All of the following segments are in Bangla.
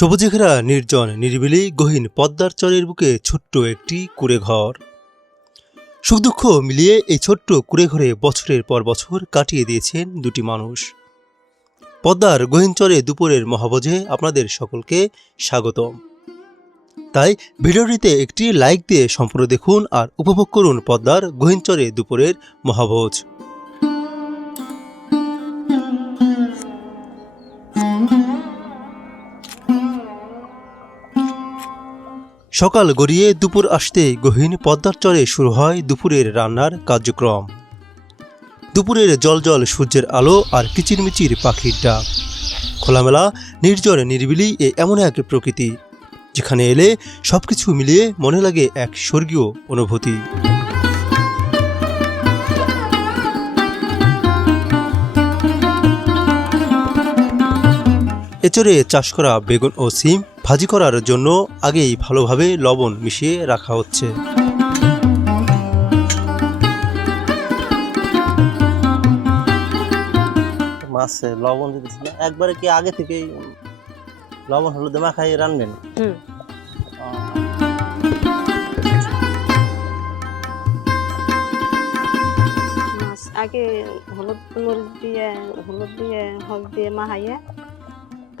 সবুজে ঘেরা নির্জন নিরিবিলি গহীন পদ্মার চরের বুকে ছোট্ট একটি কুঁড়ে ঘর। সুখ দুঃখ মিলিয়ে এই ছোট্ট কুঁড়ে ঘরে বছরের পর বছর কাটিয়ে দিয়েছেন দুটি মানুষ। পদ্মার গহীন চরে দুপুরের মহাভোজে আপনাদের সকলকে স্বাগতম। তাই ভিডিওটিতে একটি লাইক দিয়ে সম্পূর্ণ দেখুন আর উপভোগ করুন পদ্মার গহীন চরে দুপুরের মহাভোজ। সকাল গড়িয়ে দুপুর আসতে গহীন পদ্মার চরে শুরু হয় দুপুরের রান্নার কার্যক্রম। দুপুরের জল সূর্যের আলো আর কিচিরমিচির পাখির ডাক, খোলামেলা নির্জন নিরিবিলি এমন এক প্রকৃতি যেখানে এলে সবকিছু মিলিয়ে মনে লাগে এক স্বর্গীয় অনুভূতি। এচরে চাষ করা বেগুন ও সিম ভাজি করার জন্য আগেই ভালোভাবে লবণ মিশিয়ে রাখা হচ্ছে। মাছে লবণ দিতেছিল একবারে কি আগে থেকেই লবণ হলুদ মাখাই রান্নেন? মাছ আগে হলুদ দিয়ে মাখাইয়া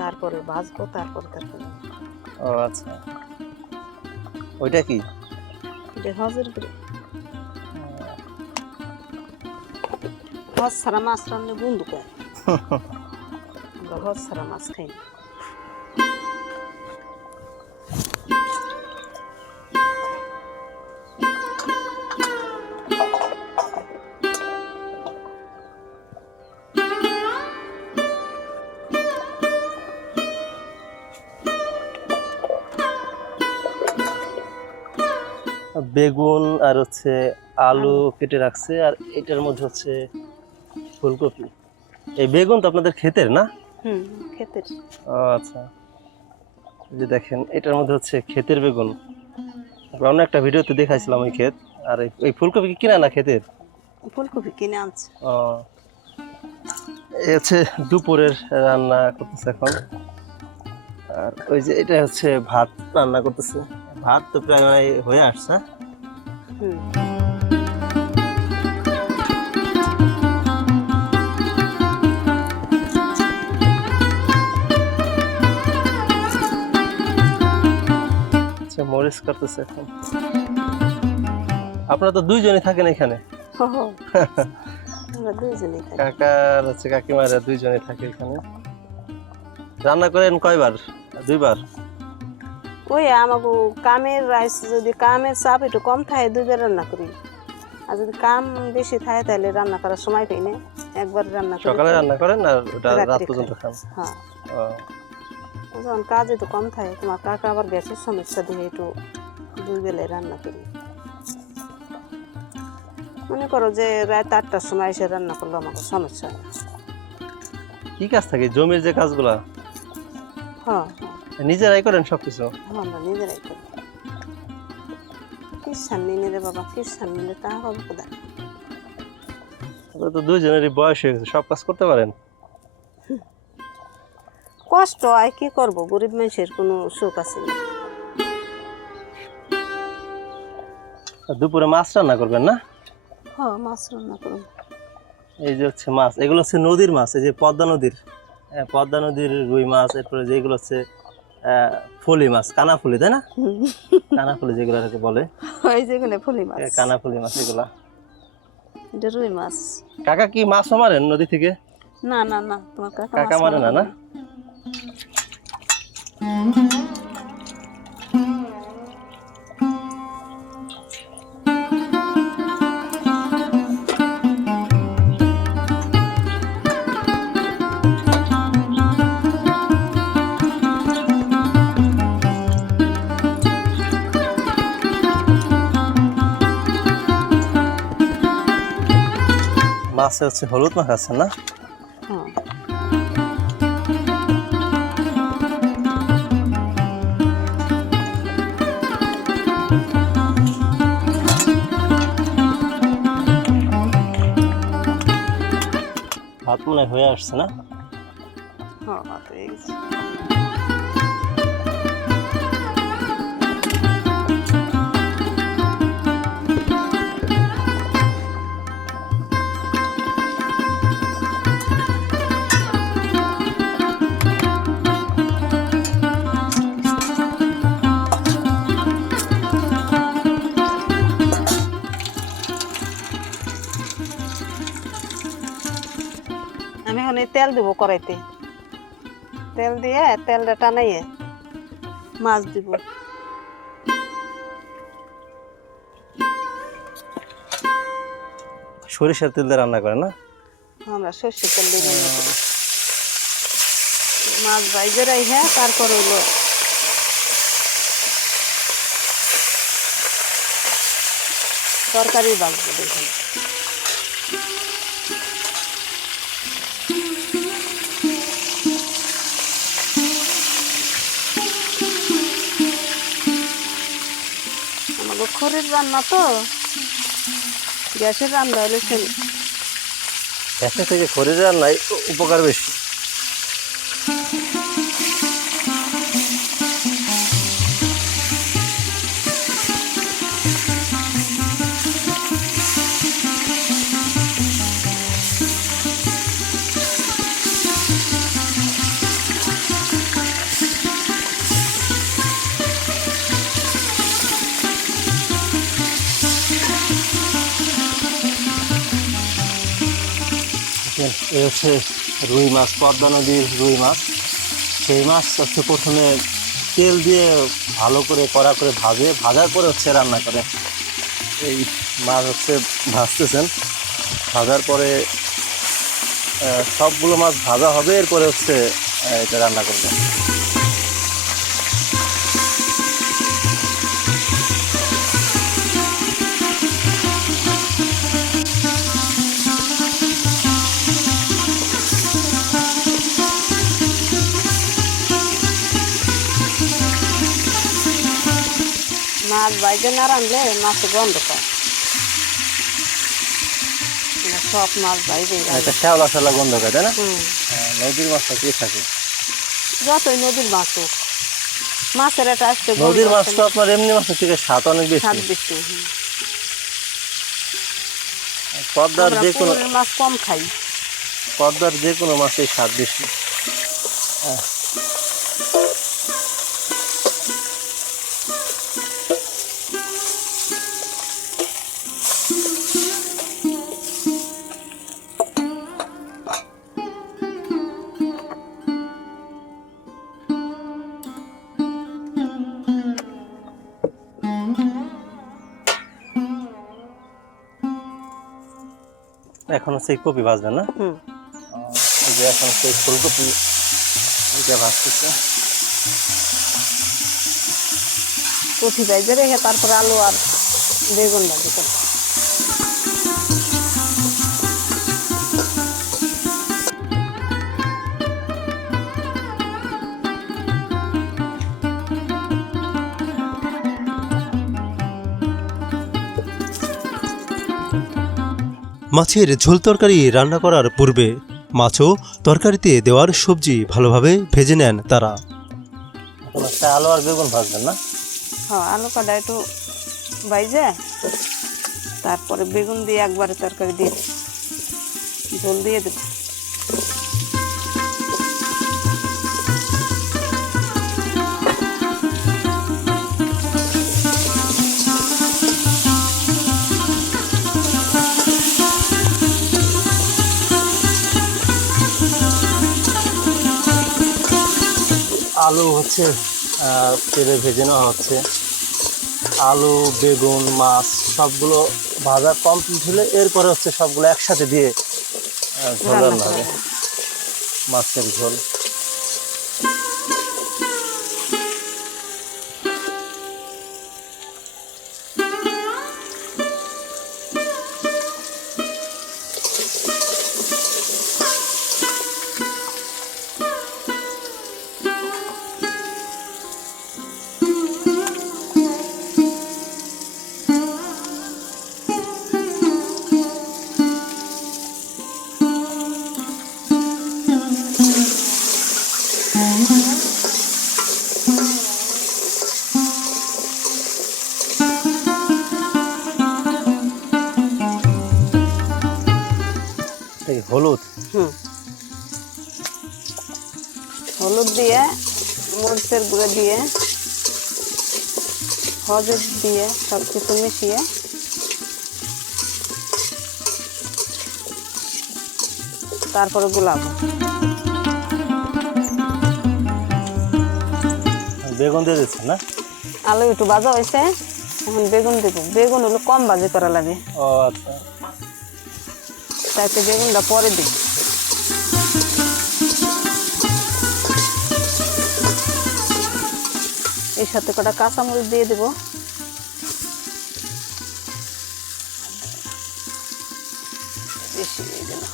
তারপরে ভাজবো, তারপরে ও আচ্ছা, ওইটা কি এটা হজের করে। হজ ছাড়া মাছ রান্না বন্ধু করে, আমরা হজ ছাড়া মাছ খাই না। বেগুন আর হচ্ছে আলু কেটে রাখছে, আর এটার মধ্যে হচ্ছে ফুলকপি। এই বেগুন তো আপনাদের ক্ষেতের না? ক্ষেতের। ও আচ্ছা, এই যে দেখেন এটার মধ্যে হচ্ছে ক্ষেতের বেগুন। আমরা একটা ভিডিওতে দেখাইছিলাম ওই ক্ষেত। আর এই ফুলকপি কি কিনা না ক্ষেতের? ফুলকপি কিনে আনছে। ও, এই হচ্ছে দুপুরের রান্না করতেছে এখন। আর ওই যে এটা হচ্ছে ভাত রান্না করতেছে। ভাত তো প্রায় হয়ে আসছে। আচ্ছা, মরিচ কাটতেছে এখন। আপনারা তো দুইজনই থাকেন এখানে? আমরা দুইজনই থাকি। কাকার হচ্ছে কাকিমারা দুইজনই থাকে এখানে। রান্না করেন কয়বার? দুইবার? ওই আমাকে কামের রাইস, যদি কামের চাপ একটু কম থাকে দুইবার রান্না করি, আর যদি কাম বেশি থাকে তাহলে রান্না করার সময় পাই না, একবার রান্না করি। সকালে রান্না করেন আর রাত পর্যন্ত খান? হ্যাঁ, যখন কাজ একটু কম থাকে, তোমার কাকা আবার গ্যাসের সমস্যা দিয়ে একটু দুই বেলায় রান্না করি। মনে করো যে রাত 8টার সময় এসে রান্না করলে আমাকে সমস্যা হয়। কি কাজ থাকে জমির যে কাজগুলা? হ্যাঁ, নিজেরাই করেন সবকিছু? আমরা নিজেরাই করি। কিষান নিনে রে বাবা, কিষান নিলে তা হবে কোথায়? তো দুইজনেরই বয়স হয়ে গেছে, সব কাজ করতে পারেন। কষ্ট হয়, কি করব, গরিব মানুষের কোনো সুখ আছে না। দুপুরে মাছ রান্না করবেন না? হ্যাঁ, মাছ রান্না করুন। এই যে হচ্ছে মাছ, এগুলো হচ্ছে নদীর মাছ। এই যে পদ্মা নদীর রুই মাছ। এরপরে যেগুলো হচ্ছে ফলি মাছ, কানাফুলি, তাই না? কানাফুলি যেগুলো বলে, ওই যেগুলো ফলি মাছ, কানাফুলি মাছ এগুলা। এটা রুই মাছ। কাকা কি মাছও মারেন নদী থেকে? না না না, তোমার কাকা মারে না? না, মাছে হচ্ছে হলুদ মাখাচ্ছেন না? হ্যাঁ, ভাত মনে হয়ে আসছে না? হ্যাঁ, ভাত হয়ে গেছে। আমি তেল দিব কড়াইতে, তেল দিয়ে তেলটা টানাইয়ে মাছ দিব। সরিষার তেল দিয়ে রান্না করে না? আমরা সর্ষের তেল দিয়ে রান্না করি। মাছ ভাইজে রাইখা তারপর হইলো তরকারি বাজবো দেখুন। আমাকে খড়ের রান্না তো, গ্যাসের রান্না হলে গ্যাসের থেকে খড়ির রান্নায় উপকার বেশি। এই হচ্ছে রুই মাছ, পদ্মা নদীর রুই মাছ। সেই মাছ হচ্ছে প্রথমে তেল দিয়ে ভালো করে কড়া করে ভাজে, ভাজার পরে হচ্ছে রান্না করে। এই মাছ হচ্ছে ভাজতেছেন, ভাজার পরে সবগুলো মাছ ভাজা হবে, এরপরে হচ্ছে এটা রান্না করবেন। মাছ ভাইজে না রানলে মাছ গন্ধ পায়। সব মাছ ভাইজে এটা শ্যাওলা শ্যাওলা গন্ধ করে, তাই না? হুম, নদীর মাছটা কি থাকে? যতই নদীর মাছ হোক, মাছের একটা আসছে নদীর মাছ তো আপনার এমনি মাছের থেকে স্বাদ অনেক স্বাদ বেশি। বেশি। পদ্মার আমরা যে কোনো পুকুরের মাছ কম খাই। পদ্মার যে কোনো মাছের স্বাদ বেশি। এখন হচ্ছে কপি ভাজবেন না? হুম, এই যে এখন হচ্ছে ফুলকপি এটা ভাজতেছে। কপি ভাইজে রেখে তারপর আলু আর বেগুন ভাজি করবো। মাছের ঝোল তরকারি রান্না করার পূর্বে মাছও তরকারিতে দেওয়ার সবজি ভালোভাবে ভেজে নেন তারা। এখন হচ্ছে আলু আর বেগুন ভাজবেন না? হ্যাঁ, আলু কাটা একটু ভাইজে তারপরে বেগুন দিয়ে একবারে তরকারি দিয়ে দেব, ঝোল দিয়ে দেব। আলু হচ্ছে তেলে ভেজে নেওয়া হচ্ছে। আলু, বেগুন, মাছ সবগুলো ভাজা কমপ্লিট হলে এরপরে হচ্ছে সবগুলো একসাথে দিয়ে ঝোল রান্না হবে, মাছের ঝোল। হলুদ, হলুদ দিয়ে, মরিচের গুঁড়ো দিয়ে, হলুদ দিয়ে সব কিছু মিশিয়ে তারপরে গোলাপ। বেগুন দিয়ে দিচ্ছেন না? আলু একটু ভাজা হয়েছে, এখন বেগুন দেব। বেগুন হলো কম ভাজি করা লাগে, ও আচ্ছা। তাইতে বেগুনটা পরে দিই। এর সাথে কটা কাঁচামরিচ দিয়ে দেবো। বেশি দিয়ে দিলাম।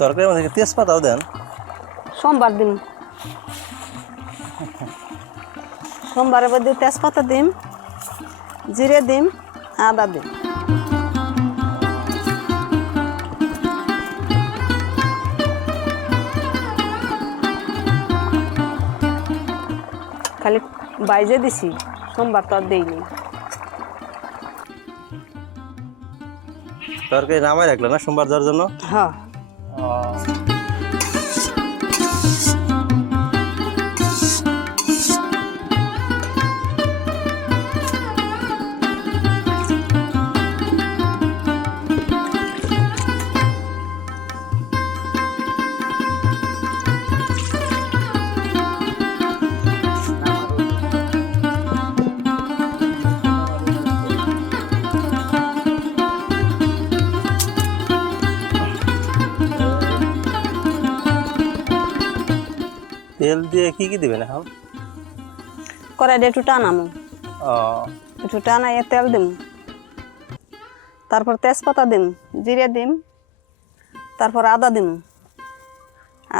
তরকারির মধ্যে তেজপাতাও দেন? সোমবার দিন, সোমবারের মধ্যে তেজপাতা দিম, জিরে দিম, আদা দিম। খালি বাইজে দিছি, সোমবার তো আর দেইনি। তরকারি নামাই রাখলেন না সোমবার যাওয়ার জন্য? হ্যাঁ। তেল দিয়ে কি কি দিবেন এখন? কড়াইটা একটু টানামো, ও একটু টানাইয়ে তেল দিম, তারপর তেজপাতা দিম, জিরে দিম, তারপর আদা দিম।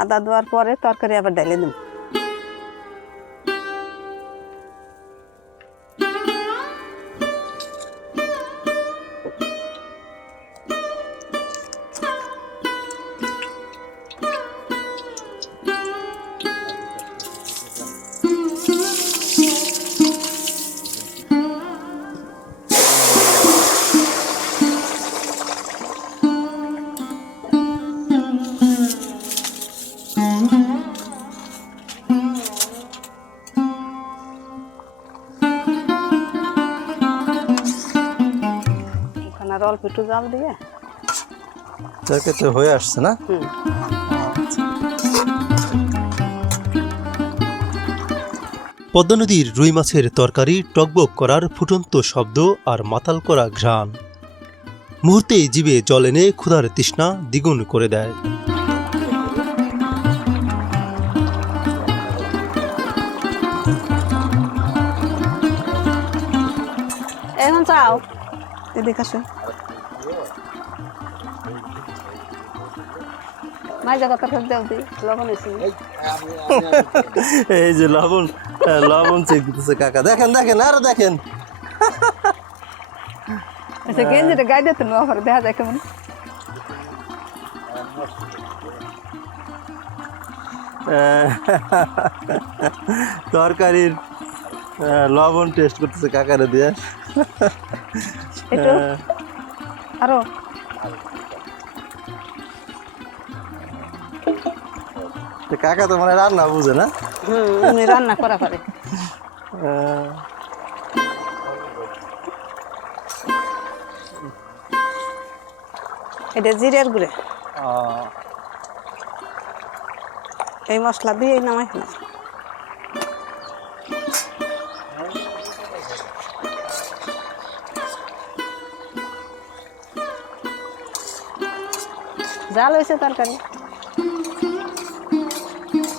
আদা দেওয়ার পরে তরকারি আবার ডালে দিম। আর অল্প একটু জাল দিয়ে তরকারি তো হয়ে আসছে না? পদ্মা নদীর রুই মাছের তরকারি টকবক করার ফুটন্ত শব্দ আর মাতাল করা ঘ্রাণ মুহূর্তেই জিভে জল এনে ক্ষুধার তৃষ্ণা দ্বিগুণ করে দেয়। এখন চাও এদিকে আসো। মাইজা কথা দেও দি লবণ এসে। এই যে লবণ, লবণ চেক দিতেছে কাকা। দেখেন দেখেন আরো দেখেন। আচ্ছা গেঞ্জিটা গায়ে দিতে না আবার দেখা যায় কেমন। তরকারির লবণ টেস্ট করতেছে কাকারে দিয়ে। একটু আরো কাকা তো মানে রান্না বুঝে না? উনি রান্না করা পারে। এটা জিরের গুঁড়ে, এই মশলা দিয়ে নামাই না। জাল হয়েছে তরকারি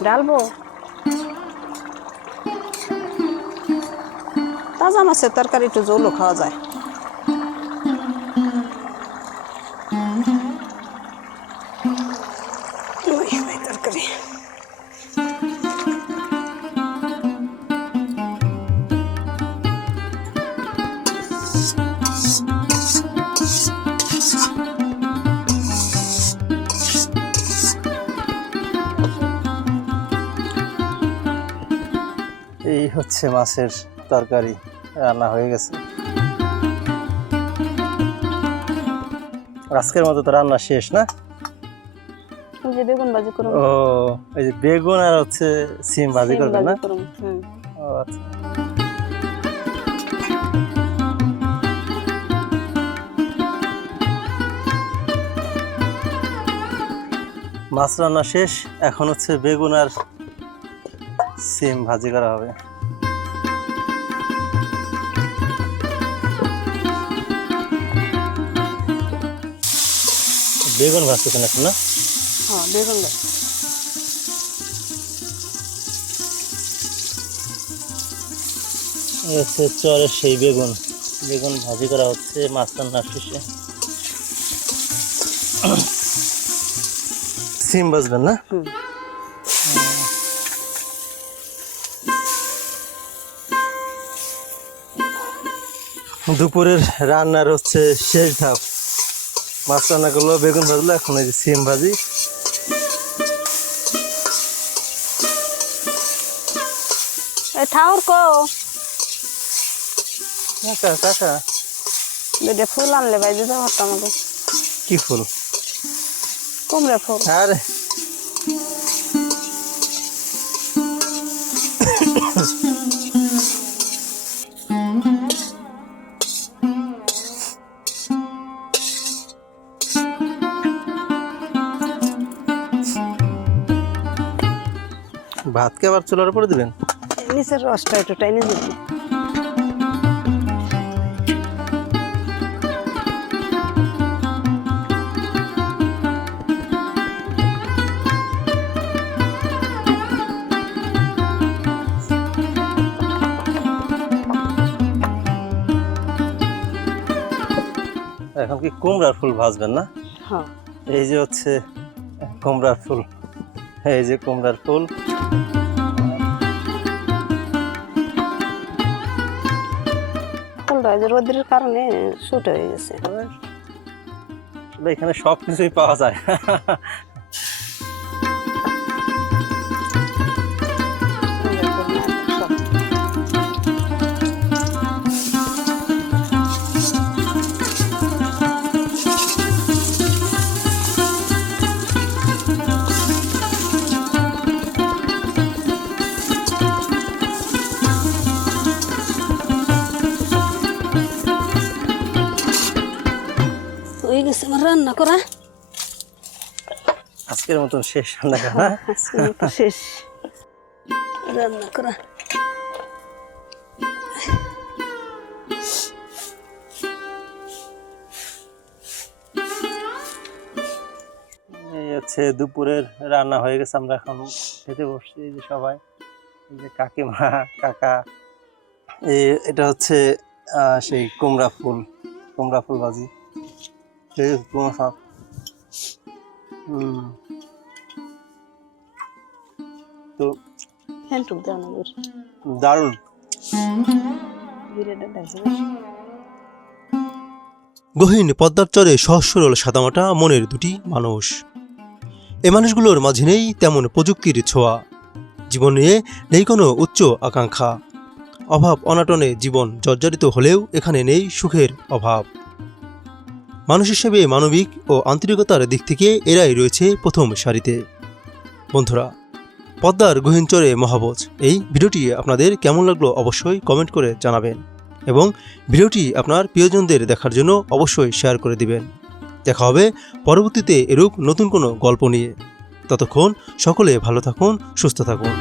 ডালবো। তাজা মাছের তরকারি একটু ঝোলও খাওয়া যায়। হচ্ছে মাছের তরকারি রান্না হয়ে গেছে। আজকের মতো তো রান্না শেষ না? ওই যে বেগুন ভাজি করুন, ও এই যে বেগুন আর হচ্ছে সিম ভাজি করবেন না? ও আচ্ছা। মাছ রান্না শেষ, এখন হচ্ছে বেগুন আর সিম ভাজি করা হবে। বেগুন ভাজতেছেন এখন না? হ্যাঁ বেগুন ভাজি। এই হচ্ছে চরের সেই বেগুন, বেগুন ভাজি করা হচ্ছে মাছ রান্নার শেষে। সিম ভাজবেন না? দুপুরের রান্নার হচ্ছে শেষ ধাপ, মাছ রান্না করলো, বেগুন ভাজলো, এখন এই যে সিম ভাজি। ঠাউর কো কাকা কাকা দুইটা ফুল আনলে ভাই দিতে পারতাম আমাকে। কি ফুল? কুমড়া ফুল। আরে ভাতকে আবার চুলার উপরে দিবেন? নিচের রসটা একটু টাইনে দিবি। এখন কি কুমড়ার ফুল ভাজবেন না? হ্যাঁ এই যে হচ্ছে কুমড়ার ফুল, এই যে কুমড়ার ফুল। ফুলটা যে রোদের কারণে শুট হয়ে গেছে। আসলে এখানে সব কিছুই পাওয়া যায়। হয়ে গেছে আমার রান্না করা, আজকের মতন শেষ রান্না করা। আজকে তো শেষ রান্না করা। এই হচ্ছে দুপুরের রান্না হয়ে গেছে, আমরা এখন খেতে বসছি। এই যে সবাই, এই যে কাকিমা, কাকা, এটা হচ্ছে সেই কুমড়া ফুল, কুমড়া ফুল ভাজি, সেই কুমড়া শাক। তো হ্যান্ডটুক দাও না দারুণ। গহীন পদ্মার চরে সহজ সরল সাদামাটা মনের দুটি মানুষ। এ মানুষগুলোর মাঝে নেই তেমন প্রযুক্তির ছোঁয়া, জীবন নিয়ে নেই কোনো উচ্চ আকাঙ্ক্ষা। অভাব অনাটনে জীবন জর্জরিত হলেও এখানে নেই সুখের অভাব। মানুষ হিসেবে মানবিক ও আন্তরিকতার দিক থেকে এরাই রয়েছে প্রথম সারিতে। বন্ধুরা, পদ্মার গহীন চরে মহাবজ এই ভিডিওটি আপনাদের কেমন লাগলো অবশ্যই কমেন্ট করে জানাবেন এবং ভিডিওটি আপনার প্রিয়জনদের দেখার জন্য অবশ্যই শেয়ার করে দিবেন। দেখা হবে পরবর্তীতে এরূপ নতুন কোনো গল্প নিয়ে। ততক্ষণ সকলে ভালো থাকুন, সুস্থ থাকুন।